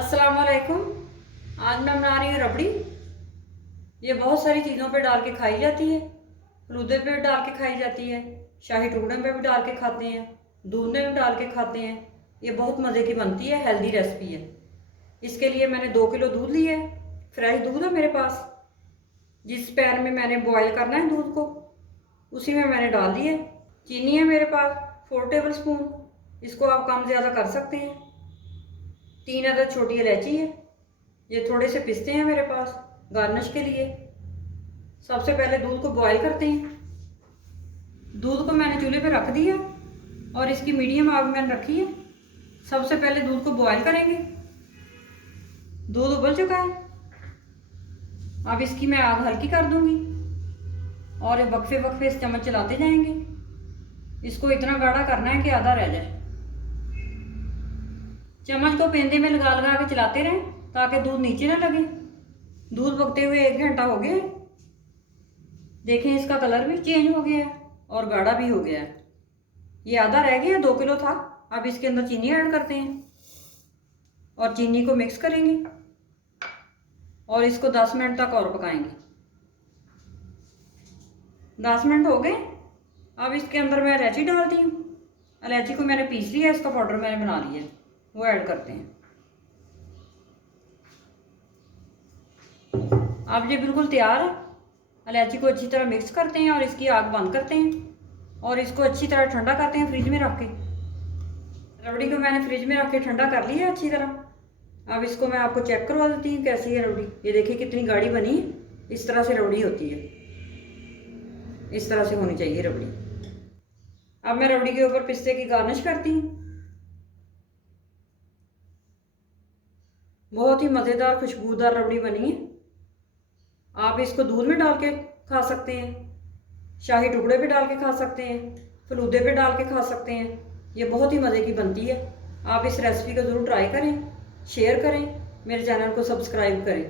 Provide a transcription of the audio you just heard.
अस्सलाम वालेकुम। आज मैं बना रही हूँ रबड़ी। ये बहुत सारी चीज़ों पे डाल के खाई जाती है। फलूदे पे भी डाल के खाई जाती है, शाही टुकड़े पे भी डाल के खाते हैं, दूध में भी डाल के खाते हैं। ये बहुत मज़े की बनती है, हेल्दी रेसिपी है। इसके लिए मैंने 2 किलो दूध लिया है। फ्रेश दूध है मेरे पास। जिस पैन में मैंने बॉयल करना है दूध को, उसी में मैंने डाल दिया। चीनी है मेरे पास 4 टेबल स्पून। इसको आप कम ज़्यादा कर सकते हैं। 3 अदद छोटी इलायची है। ये थोड़े से पिस्ते हैं मेरे पास गार्निश के लिए। सबसे पहले दूध को बॉईल करते हैं। दूध को मैंने चूल्हे पे रख दिया और इसकी मीडियम आग मैंने रखी है। सबसे पहले दूध को बॉईल करेंगे। दूध उबल चुका है। अब इसकी मैं आग हल्की कर दूंगी और वक्फे वक्फे इस चम्मच चलाते जाएंगे। इसको इतना गाढ़ा करना है कि आधा रह जाए। चम्मच को पेंदे में लगा लगा के चलाते रहें ताकि दूध नीचे ना लगे। दूध पकते हुए 1 घंटा हो गया है। देखें इसका कलर भी चेंज हो गया है और गाढ़ा भी हो गया है। ये आधा रह गया, 2 किलो था। अब इसके अंदर चीनी ऐड करते हैं और चीनी को मिक्स करेंगे और इसको 10 मिनट तक और पकाएंगे। 10 मिनट हो गए। अब इसके अंदर मैं इलायची डालती हूँ। इलायची को मैंने पीस लिया, इसका पाउडर मैंने बना लिया है, वो ऐड करते हैं। अब ये बिल्कुल तैयार है। इलायची को अच्छी तरह मिक्स करते हैं और इसकी आग बंद करते हैं और इसको अच्छी तरह ठंडा करते हैं फ्रिज में रख के। रबड़ी को मैंने फ्रिज में रख के ठंडा कर लिया है अच्छी तरह। अब इसको मैं आपको चेक करवा देती हूँ कैसी है रबड़ी। ये देखिए कितनी गाढ़ी बनी है। इस तरह से रबड़ी होती है, इस तरह से होनी चाहिए रबड़ी। अब मैं रबड़ी के ऊपर पिस्ते की गार्निश करती हूँ। बहुत ही मज़ेदार खुशबूदार रबड़ी बनी है। आप इसको दूध में डाल के खा सकते हैं, शाही टुकड़े पे डाल के खा सकते हैं, फलूदे पे डाल के खा सकते हैं। ये बहुत ही मज़े की बनती है। आप इस रेसिपी को ज़रूर ट्राई करें, शेयर करें, मेरे चैनल को सब्सक्राइब करें।